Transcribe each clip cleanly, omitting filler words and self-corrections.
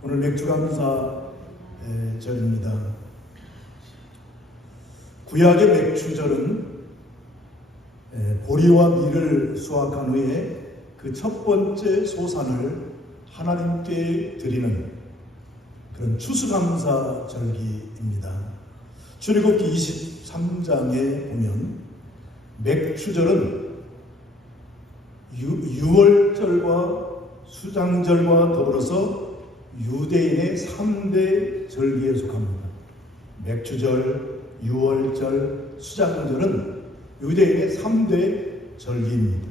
오늘 맥주감사 절입니다. 구약의 맥주절은 보리와 밀을 수확한 후에 그 첫 번째 소산을 하나님께 드리는 그런 추수감사 절기입니다. 출애굽기 23장에 보면 맥주절은 유월절과 수장절과 더불어서 유대인의 3대 절기에 속합니다. 맥주절, 유월절, 수장절은 유대인의 3대 절기입니다.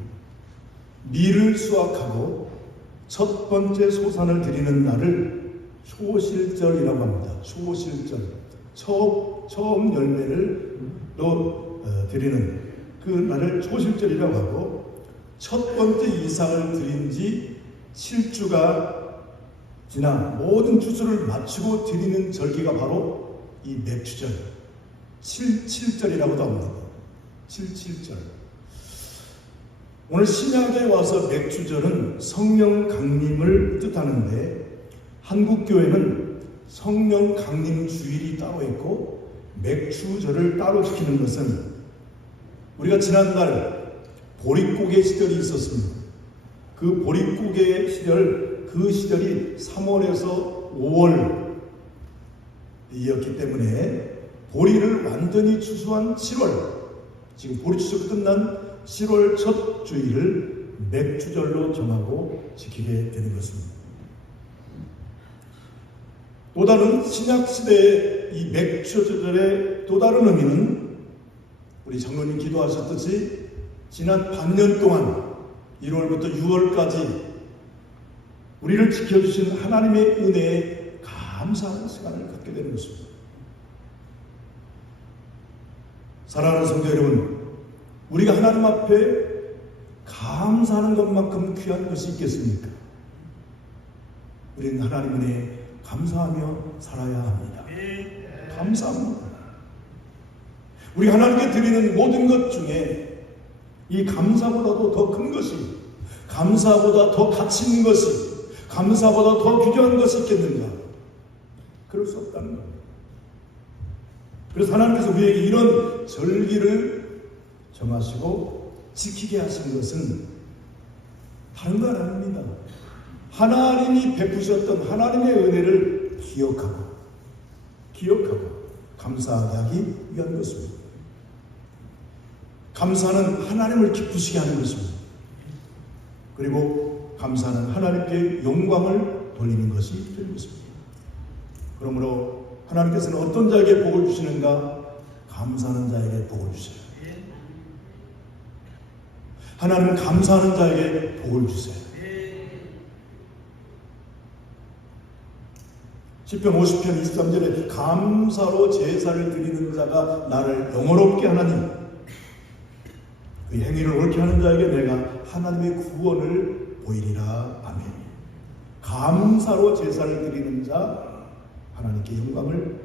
밀을 수확하고 첫 번째 소산을 드리는 날을 초실절이라고 합니다. 초실절, 처음 열매를 드리는 그 날을 초실절이라고 하고, 첫 번째 이삭을 드린 지 7주가 지나 모든 추수를 마치고 드리는 절기가 바로 이 맥주절, 7절이라고도 합니다. 7절. 오늘 신약에 와서 맥주절은 성령 강림을 뜻하는데, 한국교회는 성령 강림 주일이 따로 있고 맥주절을 따로 지키는 것은, 우리가 지난달 보릿고개 시절이 있었습니다. 그 보릿고개 시절, 그 시절이 3월에서 5월이었기 때문에 보리를 완전히 추수한 7월, 지금 보리 추수 끝난 7월 첫 주일을 맥주절로 정하고 지키게 되는 것입니다. 또 다른 신약시대의 이 맥주절의 또 다른 의미는, 우리 장로님 기도하셨듯이 지난 반년 동안 1월부터 6월까지 우리를 지켜주신 하나님의 은혜에 감사하는 시간을 갖게 되는 것입니다. 사랑하는 성도 여러분, 우리가 하나님 앞에 감사하는 것만큼 귀한 것이 있겠습니까? 우리는 하나님 은혜에 감사하며 살아야 합니다. 감사합니다. 우리 하나님께 드리는 모든 것 중에 이 감사보다도 더 큰 것이, 감사보다 더 가치 있는 것이, 감사보다 더 귀중한 것이 있겠는가? 그럴 수 없다는 겁니다. 그래서 하나님께서 우리에게 이런 절기를 정하시고 지키게 하신 것은 다른 건 아닙니다. 하나님이 베푸셨던 하나님의 은혜를 기억하고 감사하게 하기 위한 것입니다. 감사는 하나님을 기쁘시게 하는 것입니다. 그리고 감사는 하나님께 영광을 돌리는 것이 되는 것입니다. 그러므로 하나님께서는 어떤 자에게 복을 주시는가? 감사하는 자에게 복을 주세요. 하나님은 감사하는 자에게 복을 주세요. 시편 50편 23절에 감사로 제사를 드리는 자가 나를 영화롭게 하나니, 그 행위를 옳게 하는 자에게 내가 하나님의 구원을 보이리라. 아멘. 감사로 제사를 드리는 자, 하나님께 영광을,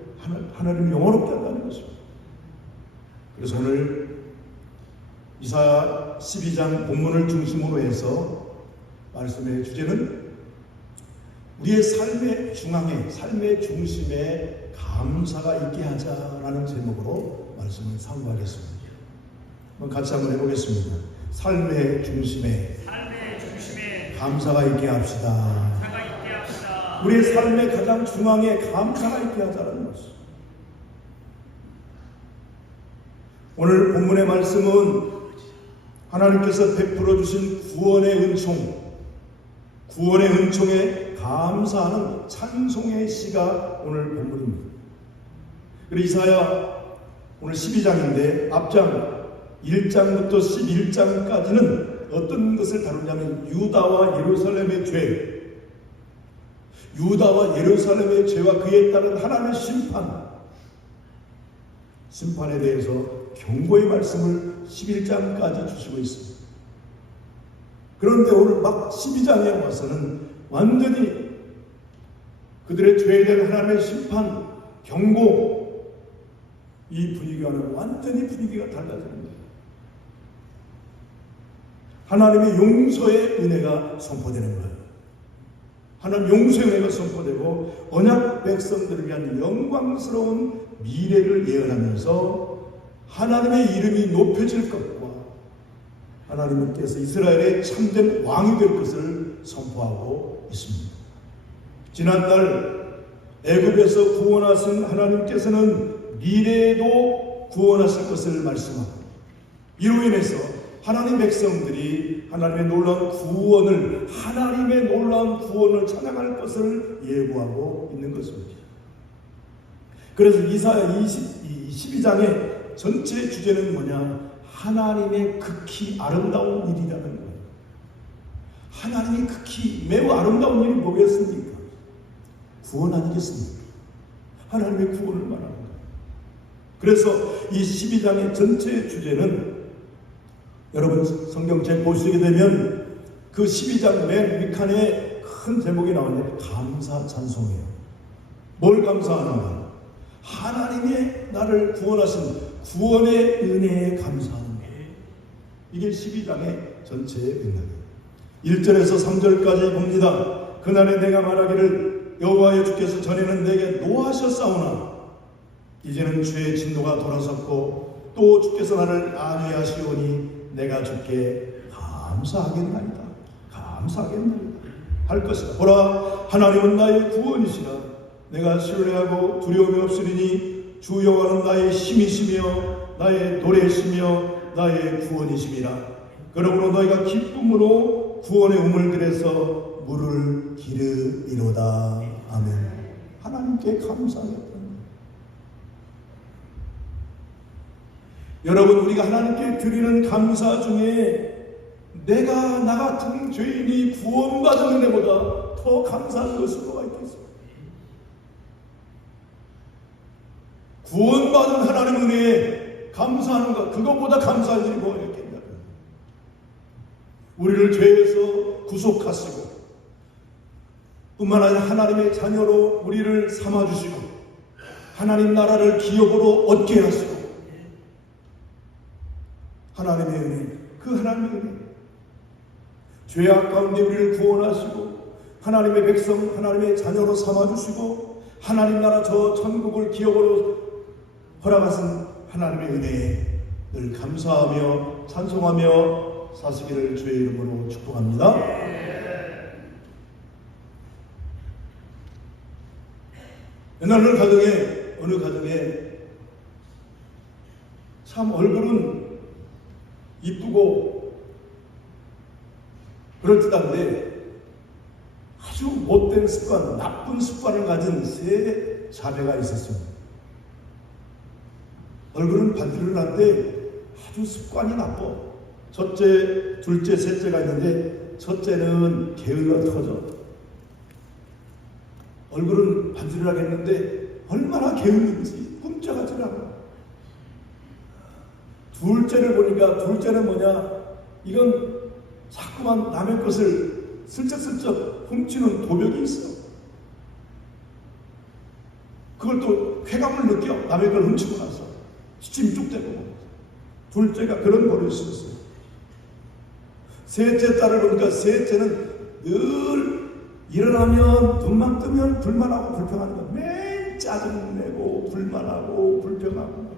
하나님을 영화롭게 한다는 것입니다. 그래서 오늘 이사야 12장 본문을 중심으로 해서 말씀의 주제는 우리의 삶의 중앙에, 삶의 중심에 감사가 있게 하자라는 제목으로 말씀을 상고하겠습니다. 같이 한번 해보겠습니다. 삶의 중심에 감사가 있게 합시다. 우리의 삶의 가장 중앙에 감사가 있게 하자는 것입니다. 오늘 본문의 말씀은 하나님께서 베풀어 주신 구원의 은총에 감사하는 찬송의 시가 오늘 본문입니다. 그리고 이사야 오늘 12장인데 앞장 1장부터 11장까지는 어떤 것을 다루냐면 유다와 예루살렘의 죄와 그에 따른 하나님의 심판에 대해서 경고의 말씀을 11장까지 주시고 있습니다. 그런데 오늘 막 12장에 와서는 완전히 그들의 죄에 대한 하나님의 심판, 경고, 이 분위기와는 완전히 분위기가 달라집니다. 하나님의 용서의 은혜가 선포되는 거예요. 하나님 용서의 은혜가 선포되고 언약 백성들을 위한 영광스러운 미래를 예언하면서 하나님의 이름이 높여질 것과 하나님께서 이스라엘의 참된 왕이 될 것을 선포하고 있습니다. 지난달 애굽에서 구원하신 하나님께서는 미래에도 구원하실 것을 말씀하고, 이로 인해서 하나님 백성들이 하나님의 놀라운 구원을 찬양할 것을 예고하고 있는 것입니다. 그래서 이사야 12장의 전체 주제는 뭐냐? 하나님의 극히 아름다운 일이라는 거예요. 하나님이 극히 매우 아름다운 일이 뭐겠습니까? 구원 아니겠습니까? 하나님의 구원을 말하는 거예요. 그래서 이 12장의 전체 주제는, 여러분 성경책 보시게 되면 그 12장 맨 밑칸에 큰 제목이 나오는데 감사 찬송이에요. 뭘 감사하는가? 하나님의 나를 구원하신 구원의 은혜에 감사하는 거예요. 이게 12장의 전체의 맥락이에요. 1절에서 3절까지 봅니다. 그날에 내가 말하기를 여호와의 주께서 전에는 내게 노하셨사오나 이제는 주의 진노가 돌아섰고 또 주께서 나를 안위하시오니 내가 주께 감사하겠나이다 할 것이다. 보라, 하나님은 나의 구원이시라. 내가 신뢰하고 두려움이 없으리니 주 여호와는 나의 힘이시며 나의 노래시며 나의 구원이심이라. 그러므로 너희가 기쁨으로 구원의 우물들에서 물을 기르리로다. 아멘. 하나님께 감사하겠다. 여러분, 우리가 하나님께 드리는 감사 중에 내가 나 같은 죄인이 구원받은 은혜보다 더 감사한 것이 뭐가 있겠습니까? 구원받은 하나님 은혜에 감사하는 것, 그것보다 감사할 일이 뭐가 있겠냐? 우리를 죄에서 구속하시고 뿐만 아니라 하나님의 자녀로 우리를 삼아주시고 하나님 나라를 기업으로 얻게 하시고 하나님의 은혜, 그 하나님의 은혜, 죄악 가운데 우리를 구원하시고 하나님의 백성, 하나님의 자녀로 삼아주시고 하나님 나라 저 천국을 기업으로 허락하신 하나님의 은혜에 늘 감사하며 찬송하며 사시기를 주의 이름으로 축복합니다. 옛날 어느 가정에 참 얼굴은 이쁘고 그럴듯한데 아주 못된 습관, 나쁜 습관을 가진 세 자매가 있었습니다. 얼굴은 반들한데 아주 습관이 나빠. 첫째, 둘째, 셋째가 있는데 첫째는 게을러 터져. 얼굴은 반들하겠는데 얼마나 게을른지 꼼짝하지 않아. 둘째를 보니까 둘째는 뭐냐? 이건 자꾸만 남의 것을 슬쩍슬쩍 훔치는 도벽이 있어. 그걸 또 쾌감을 느껴. 남의 걸 훔치고 나서 찜뚝대고. 둘째가 그런 버릇이 있었어요. 셋째 딸을 보니까 셋째는 늘 일어나면 눈만 뜨면 불만하고 불평하는 거야. 매일 짜증내고 불만하고 불평하고.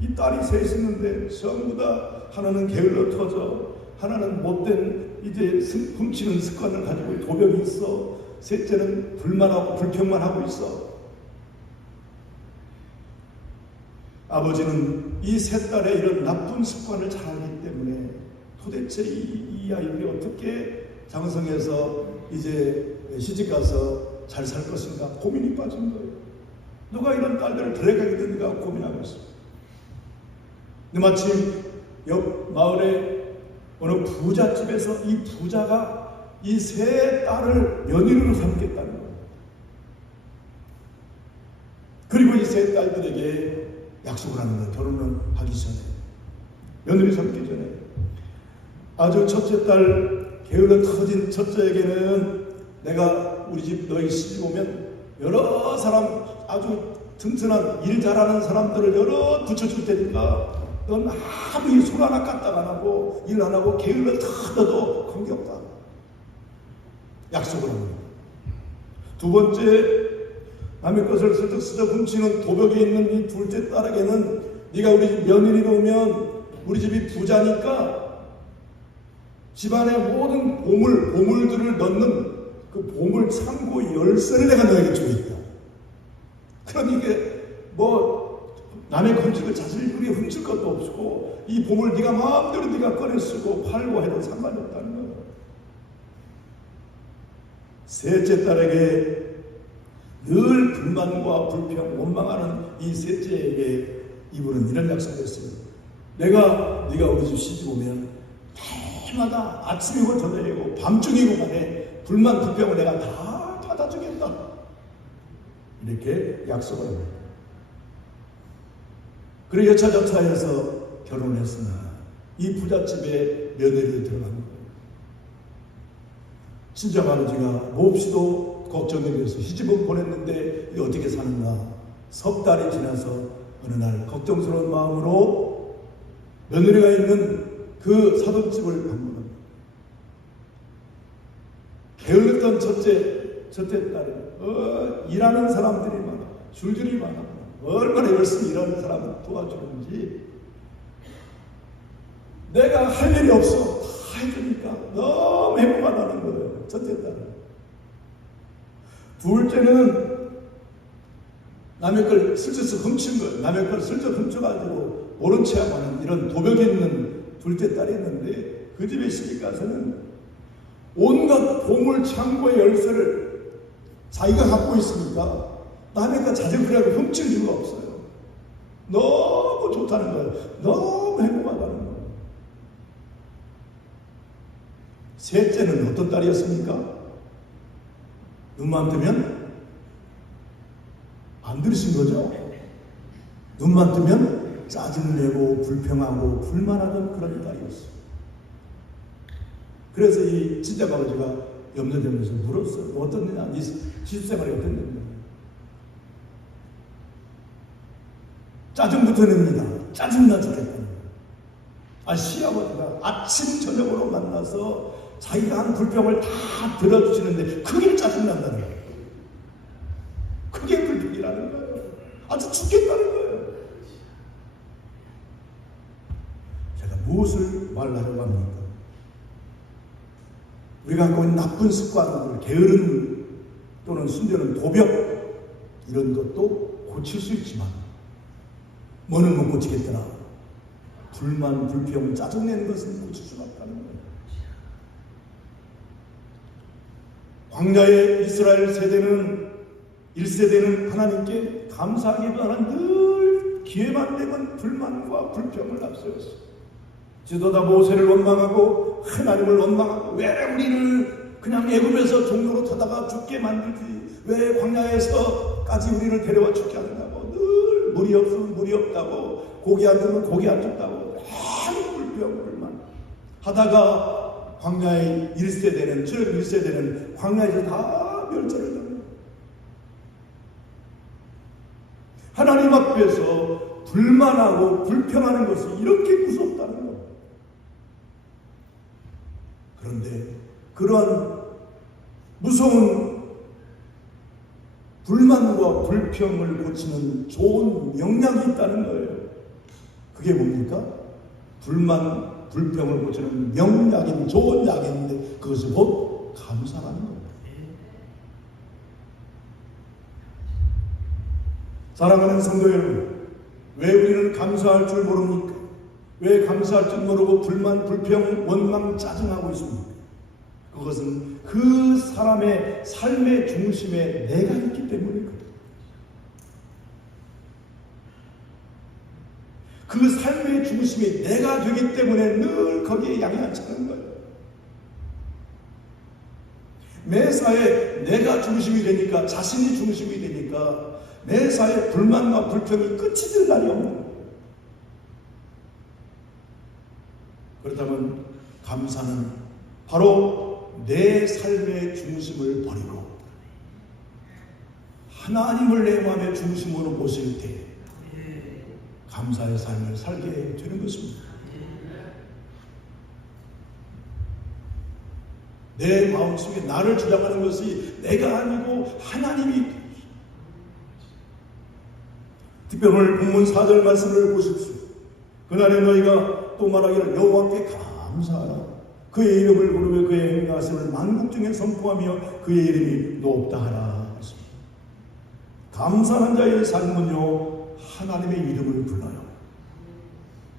이 딸이 셋 있는데 전부 다 하나는 게을러 터져, 하나는 못된 이제 훔치는 습관을 가지고 도벽이 있어, 셋째는 불만하고 불평만 하고 있어. 아버지는 이 셋 딸의 이런 나쁜 습관을 잘 알기 때문에 도대체 이 아이들이 어떻게 장성해서 이제 시집가서 잘 살 것인가 고민이 빠진 거예요. 누가 이런 딸들을 데려가게 되는가 고민하고 있어요. 근데 마침 옆 마을에 어느 부잣집에서 이 부자가 이 세 딸을 며느리로 삼겠다는 거예요. 그리고 이 세 딸들에게 약속을 하는 거예요. 결혼을 하기 전에, 며느리 삼기 전에. 아주 첫째 딸 게을러 터진 첫째에게는 내가 우리 집 너희 시집 오면 여러 사람 아주 튼튼한 일 잘하는 사람들을 여러 붙여줄 테니까 넌 아무 일 손 하나 까딱 안 하고 일 안 하고 게을러 터져도 관계없다. 약속을 합니다. 두 번째, 남의 것을 슬쩍슬쩍 훔치는 도벽에 있는 이 둘째 딸에게는 네가 우리 집 며느리로 오면 우리 집이 부자니까 집안의 모든 보물들을 넣는 그 보물 창고 열쇠를 내가 너에게 주겠다. 그러니 이게 남의 건축을 자질구레 훔칠 것도 없고 이 보물 네가 마음대로 네가 꺼내 쓰고 팔고 해도 상관이 없다는 거예요. 셋째 딸에게 늘 불만과 불평, 원망하는 이 셋째에게 이분은 이런 약속을 했어요. 네가 우리 집 시집 오면 해마다 아침이고 저녁이고 밤중이고 간에 불만 불평을 내가 다 받아주겠다. 이렇게 약속을 합니다. 그리고 여차저차해서 결혼했으나 이 부잣집에 며느리로 들어간 거예요. 친정아버지가 몹시도 걱정이 돼서 시집을 보냈는데 어떻게 사는가. 석 달이 지나서 어느 날 걱정스러운 마음으로 며느리가 있는 그 사돈집을 방문합니다. 게을렀던 첫째 딸이 일하는 사람들이 많아, 줄줄이 많아. 얼마나 열심히 일하는 사람을 도와주는지 내가 할 일이 없어 다 해주니까 너무 행복하다는 거예요. 첫째 딸은. 둘째는 남의 걸 슬쩍 훔친 거예요. 남의 걸 슬쩍 훔쳐가지고 모른 채 하는 이런 도벽이 있는 둘째 딸이 있는데 그 집에 시집 가서는 온갖 보물 창고의 열쇠를 자기가 갖고 있으니까 남의 거 자질구레하게 훔칠 이유가 없어요. 너무 좋다는 거예요. 너무 행복하다는 거예요. 셋째는 어떤 딸이었습니까? 눈만 뜨면 안 들으신 거죠? 눈만 뜨면 짜증내고 불평하고 불만하던 그런 딸이었어요. 그래서 이 친정아버지가 염려되면서 물었어요. 어떻느냐? 네 시집생활이 어땠느냐? 짜증부터 냅니다. 짜증나 죽겠다는 거예요. 시아버지가 아침 저녁으로 만나서 자기가 한 불평을 다 들어주시는데 그게 짜증난다는 거예요. 그게 불평이라는 거예요. 아주 죽겠다는 거예요. 제가 무엇을 말하려고 합니까? 우리가 갖고 있는 나쁜 습관들, 게으름 또는 순전한 도벽 이런 것도 고칠 수 있지만 뭐는 못 고치겠더라. 불만, 불평, 짜증내는 것은 고칠 수가 없다는 거예요. 광야의 이스라엘 세대는 1세대는 하나님께 감사하기보다는 늘 기회만 되면 불만과 불평을 앞세웠어요. 지도자 모세를 원망하고 하나님을 원망하고 왜 우리를 그냥 애굽에서 종로로 타다가 죽게 만들지, 왜 광야에서까지 우리를 데려와 죽게 하는다고 늘 물이 없으면 물이 없다고, 고기 안 주면 고기 안 준다고 많은 불평 불만 하다가 광야의 1세대는 출애굽 1세대는 광야에서 다 멸절을 합니다. 하나님 앞에서 불만하고 불평하는 것이 이렇게 무섭다는 거예요. 그런데 그러한 무서운 불만과 불평을 고치는 좋은 명약이 있다는 거예요. 그게 뭡니까? 불만, 불평을 고치는 명약인 좋은 약인데 그것이 곧 감사라는 거예요. 사랑하는 성도 여러분, 왜 우리는 감사할 줄 모릅니까? 왜 감사할 줄 모르고 불만, 불평, 원망, 짜증하고 있습니까? 그것은 그 사람의 삶의 중심에 내가 있기 때문이거든요. 그 삶의 중심이 내가 되기 때문에 늘 거기에 양해하자는 거예요. 매사에 내가 중심이 되니까, 자신이 중심이 되니까 매사에 불만과 불평이 끝이 될 날이 없는 거예요. 그렇다면 감사는 바로 내 삶의 중심을 버리고 하나님을 내 마음의 중심으로 모실 때 감사의 삶을 살게 되는 것입니다. 내 마음속에 나를 주장하는 것이 내가 아니고 하나님이. 특별히 오늘 본문 4절 말씀을 보십시오. 그날에 너희가 또 말하기를 여호와께 감사하라. 그의 이름을 부르며 그의 행하심을 만국 중에 선포하며 그의 이름이 높다 하라. 감사하는 자의 삶은요, 하나님의 이름을 불러요.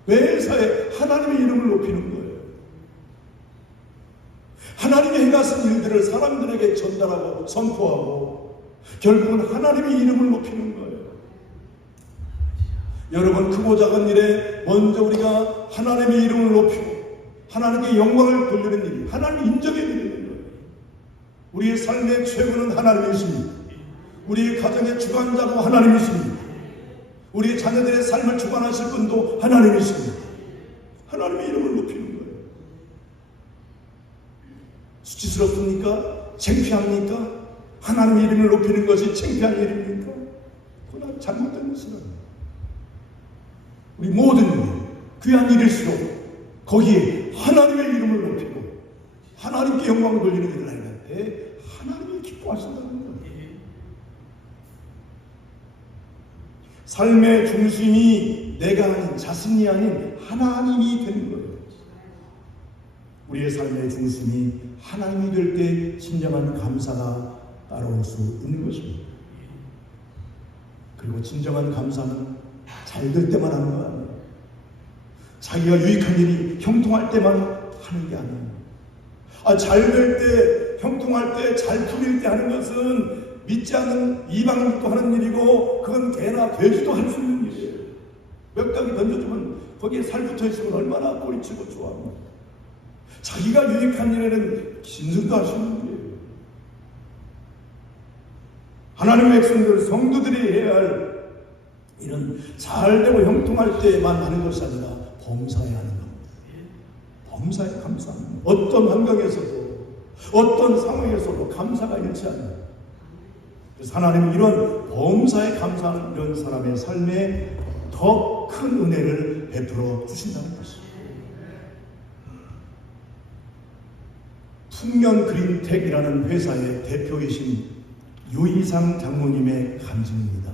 매사에 하나님의 이름을 높이는 거예요. 하나님의 행하신 일들을 사람들에게 전달하고 선포하고 결국은 하나님의 이름을 높이는 거예요. 여러분, 크고 작은 일에 먼저 우리가 하나님의 이름을 높이고 하나님께 영광을 돌리는 일이 하나님 인정해 드리는 거예요. 우리의 삶의 최고는 하나님이십니다. 우리의 가정의 주관자도 하나님이십니다. 우리의 자녀들의 삶을 주관하실 분도 하나님이십니다. 하나님의 이름을 높이는 거예요. 수치스럽습니까? 창피합니까? 하나님의 이름을 높이는 것이 창피한 일입니까? 그건 잘못된 것이랍니다. 우리 모든 일, 귀한 일일수록 거기에 하나님의 이름을 높이고 하나님께 영광을 돌리는 일을 할 때 하나님이 기뻐하신다는 거예요. 삶의 중심이 내가 아닌, 자신이 아닌 하나님이 되는 거예요. 우리의 삶의 중심이 하나님이 될 때 진정한 감사가 따라올 수 있는 것입니다. 그리고 진정한 감사는 잘 될 때만 하는 거 아니에요. 자기가 유익한 일이 형통할 때만 하는 게 아니에요. 잘 될 때, 형통할 때, 잘 풀릴 때 하는 것은 믿지 않는 이방인도 하는 일이고 그건 개나 돼지도 할 수 있는 일이에요. 몇 가지 던져주면 거기에 살 붙어있으면 얼마나 꼬리치고 좋아합니다. 자기가 유익한 일에는 신승도 할 수 있는 일이에요. 하나님의 백성들, 성도들이 해야 할 일은 잘되고 형통할 때만 하는 것이 아니라 범사에 하는 겁니다. 범사에 감사하는 겁니다. 어떤 환경에서도 어떤 상황에서도 감사가 잃지 않는. 그래서 하나님은 이런 범사에 감사하는 이런 사람의 삶에 더 큰 은혜를 베풀어 주신다는 것입니다. 풍년 그린텍이라는 회사의 대표이신 유이상 장모님의 간증입니다.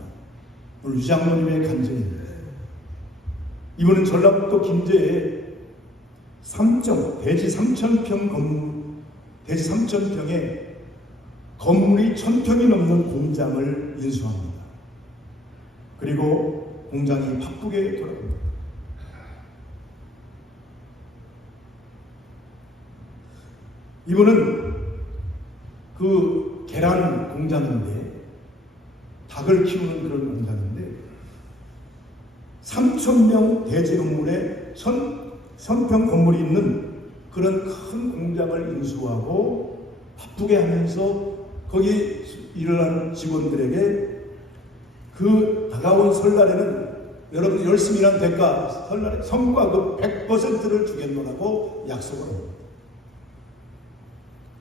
오늘 유 장모님의 간증입니다. 이분은 전라북도 김제에 대지 3,000평에 건물이 1,000평이 넘는 공장을 인수합니다. 그리고 공장이 바쁘게 돌아갑니다. 이분은 그 계란 공장인데, 닭을 키우는 그런 공장인데 3,000명 대지 건물에 1,000평 건물이 있는 그런 큰 공장을 인수하고 바쁘게 하면서 거기 일을 하는 직원들에게 그 다가온 설날에는 여러분 열심히 일한 대가, 설날에 성과급 100%를 주겠노라고 약속을 합니다.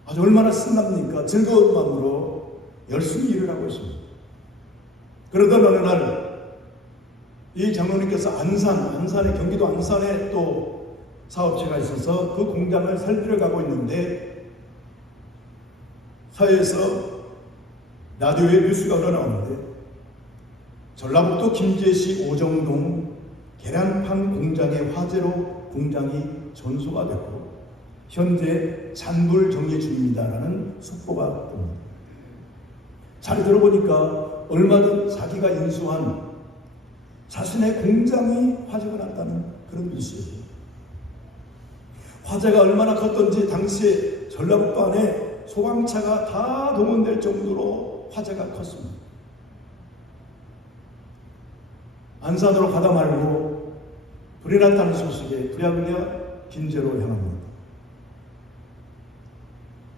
아주 얼마나 신납니까? 즐거운 마음으로 열심히 일을 하고 있습니다. 그러던 어느 날 이 장로님께서 안산에, 경기도 안산에 또 사업체가 있어서 그 공장을 살피러 가고 있는데 사회에서 라디오에 뉴스가 흘러나오는데 전라북도 김제시 오정동 계란판 공장의 화재로 공장이 전소가 됐고 현재 잔불 정리 중입니다라는 속보가 옵니다. 잘 들어보니까 얼마 전 자기가 인수한 자신의 공장이 화재가 났다는 그런 뉴스예요. 화재가 얼마나 컸던지 당시에 전라북도 안에 소방차가 다 동원될 정도로 화재가 컸습니다. 안산으로 가다 말고 불이 났다는 소식에 부랴부랴 김제로 향합니다.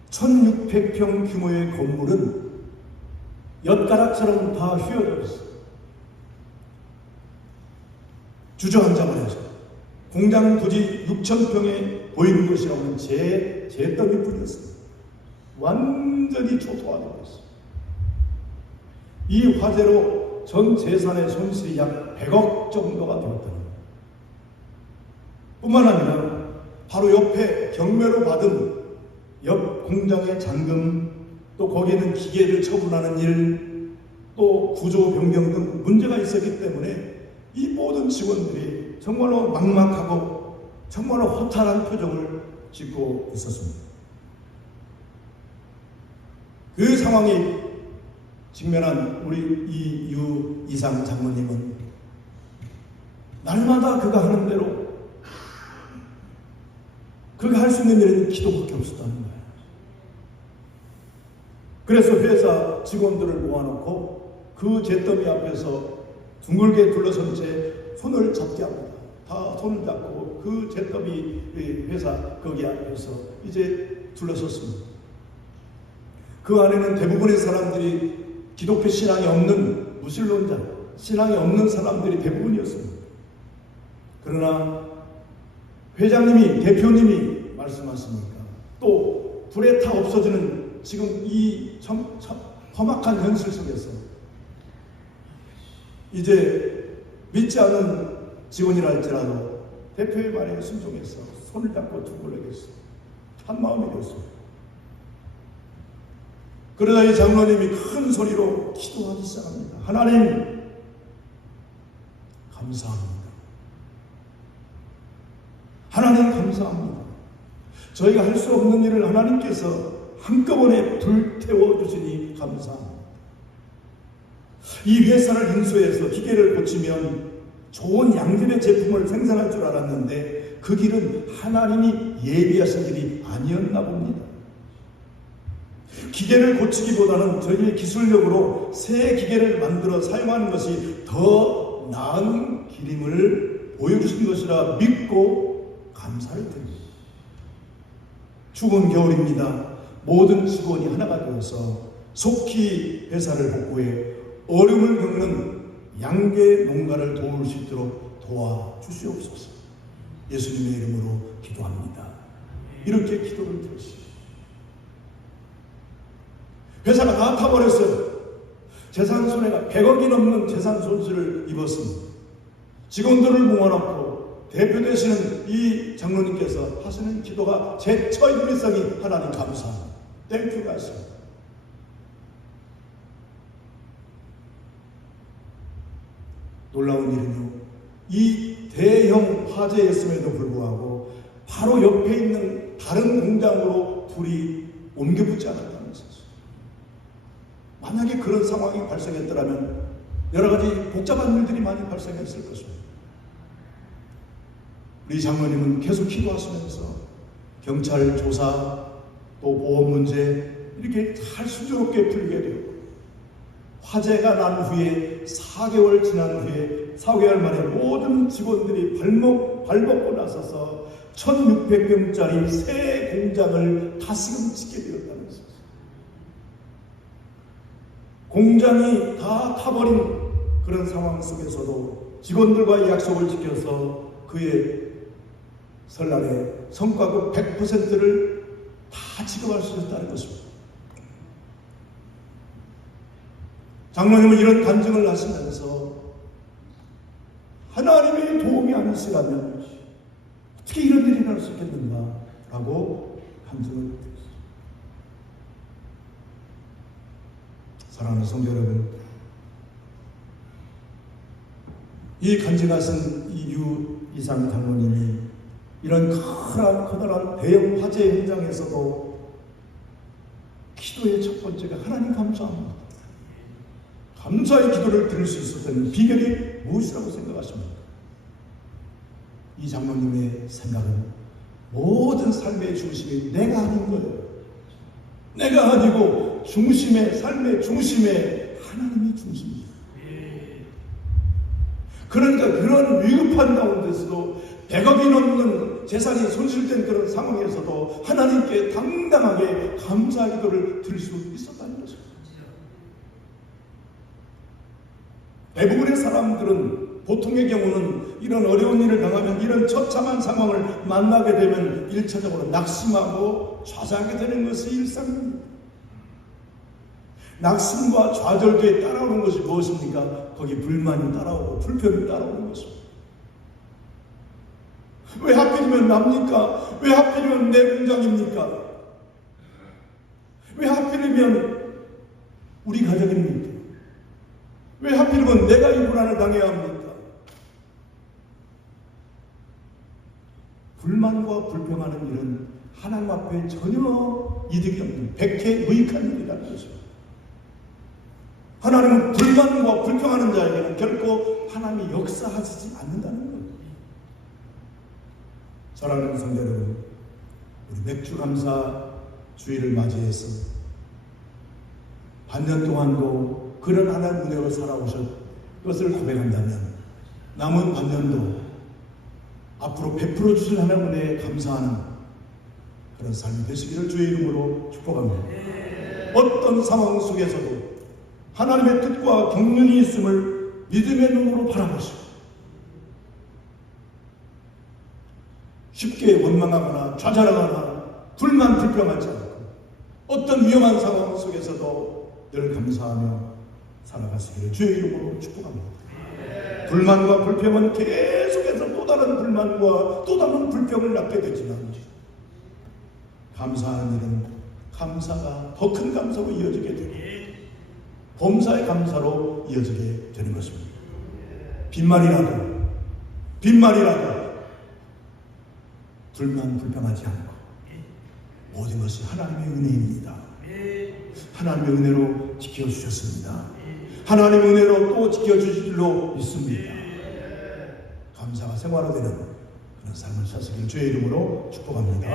1,600평 규모의 건물은 엿가락처럼 다 휘어져 있어요. 주저앉아만 해서 공장 부지 6,000평에 보이는 것이라고는 재더미 뿐이었습니다. 완전히 초토화되고 있습니다. 이 화재로 전 재산의 손실이 약 100억 정도가 되었다는 겁니다. 뿐만 아니라 바로 옆에 경매로 받은 옆 공장의 잔금, 또 거기에는 기계를 처분하는 일, 또 구조 변경 등 문제가 있었기 때문에 이 모든 직원들이 정말로 막막하고 정말로 허탈한 표정을 짓고 있었습니다. 그 상황에 직면한 우리 이유 이상 장로님은 날마다 그가 하는 대로 그가 할 수 있는 일은 기도밖에 없었다는 거예요. 그래서 회사 직원들을 모아놓고 그 잿더미 앞에서 둥글게 둘러선 채 손을 잡게 합니다. 다 손을 잡고 그 잿더미 회사 거기 앞에서 이제 둘러섰습니다. 그 안에는 대부분의 사람들이 기독교 신앙이 없는 무신론자, 신앙이 없는 사람들이 대부분이었습니다. 그러나 회장님이, 대표님이 말씀하시니까 또 불에 타 없어지는 지금 이 험악한 현실 속에서 이제 믿지 않은 직원이라 할지라도 대표의 말에 순종해서 손을 잡고 두고르겠어 한 마음이 되었습니다. 그러다 이 장로님이 큰 소리로 기도하기 시작합니다. 하나님 감사합니다. 하나님 감사합니다. 저희가 할 수 없는 일을 하나님께서 한꺼번에 불태워 주시니 감사합니다. 이 회사를 인수해서 기계를 고치면 좋은 양질의 제품을 생산할 줄 알았는데 그 길은 하나님이 예비하신 길이 아니었나 봅니다. 기계를 고치기보다는 저희의 기술력으로 새 기계를 만들어 사용하는 것이 더 나은 길임을 보여주신 것이라 믿고 감사를 드립니다. 추운 겨울입니다. 모든 직원이 하나가 되어서 속히 회사를 복구해 어려움을 겪는 양계 농가를 도울 수 있도록 도와주시옵소서. 예수님의 이름으로 기도합니다. 이렇게 기도를 드렸습니다. 회사가 다 타버렸어요. 재산 손해가 100억이 넘는 재산 손실을 입었습니다. 직원들을 모아놓고 대표 되시는 이 장로님께서 하시는 기도가 제 처인일성이 하나님 감사합니다. 땡큐가 있습니다. 놀라운 일은요, 이 대형 화재였음에도 불구하고 바로 옆에 있는 다른 공장으로 불이 옮겨붙지 않았다는 것이죠. 만약에 그런 상황이 발생했더라면 여러 가지 복잡한 일들이 많이 발생했을 것입니다. 우리 장로님은 계속 기도하시면서 경찰 조사, 또 보험 문제 이렇게 잘 순조롭게 풀리게 되었고, 화재가 난 후에 4개월 지난 후에 4개월 만에 모든 직원들이 발벗고 나서서 1600평짜리 새 공장을 다시금 짓게 되었다는 것입니다. 공장이 다 타버린 그런 상황 속에서도 직원들과의 약속을 지켜서 그의 설날에 성과급 100%를 다 지급할 수 있었다는 것입니다. 장로님은 이런 간증을 하시면서 하나님의 도움이 아니시라면 어떻게 이런 일이 일어날 수 있겠는가 라고 간증을 드렸습니다. 사랑하는 성도 여러분, 이 간증하신 이유 이상 장로님이 이런 커다란 대형 화재 현장에서도 기도의 첫 번째가 하나님 감사합니다. 감사의 기도를 드릴 수 있었던 비결이 무엇이라고 생각하십니까? 이 장로님의 생각은 모든 삶의 중심이 내가 아닌 거예요. 내가 아니고 삶의 중심에 하나님이 중심입니다. 그러니까 그런 위급한 가운데서도 100억이 넘는 재산이 손실된 그런 상황에서도 하나님께 당당하게 감사 기도를 드릴 수 있었다는 거죠. 대부분의 사람들은 보통의 경우는 이런 어려운 일을 당하면 이런 처참한 상황을 만나게 되면 1차적으로 낙심하고 좌절하게 되는 것이 일상입니다. 낙심과 좌절 뒤에 따라오는 것이 무엇입니까? 거기 불만이 따라오고 불평이 따라오는 것입니다. 왜 하필이면 납니까? 왜 하필이면 내 공장입니까? 왜 하필이면 우리 가정입니까? 왜 하필이면 내가 이 고난을 당해야 합니까? 불만과 불평하는 일은 하나님 앞에 전혀 이득이 없는 백해무익한 일이라는 거죠. 하나님은 불만과 불평하는 자에게는 결코 하나님이 역사하시지 않는다는 거예요. 사랑하는 성도 여러분, 우리 맥주 감사 주일을 맞이해서 반년 동안도 그런 하나님 은혜로 살아오셨 것을 고백한다면 남은 반년도 앞으로 베풀어 주실 하나님 은혜에 감사하는 그런 삶이 되시기를 주의 이름으로 축복합니다. 어떤 상황 속에서도 하나님의 뜻과 경륜이 있음을 믿음의 눈으로 바라보시고 쉽게 원망하거나 좌절하거나 불만 불평하지 않고 어떤 위험한 상황 속에서도 늘 감사하며 살아가시기를 주의 이름으로 축복합니다. 불만과 불평은 계속해서 또 다른 불만과 또 다른 불평을 낳게 되지만 감사하는 일은 감사가 더 큰 감사로 이어지게 되고 범사의 감사로 이어지게 되는 것입니다. 빈말이라도 불만 불평하지 않고 모든 것이 하나님의 은혜입니다. 하나님의 은혜로 지켜주셨습니다. 하나님의 은혜로 또 지켜주실 줄로 믿습니다. 감사가 생활화되는 그런 삶을 사시길 주의 이름으로 축복합니다.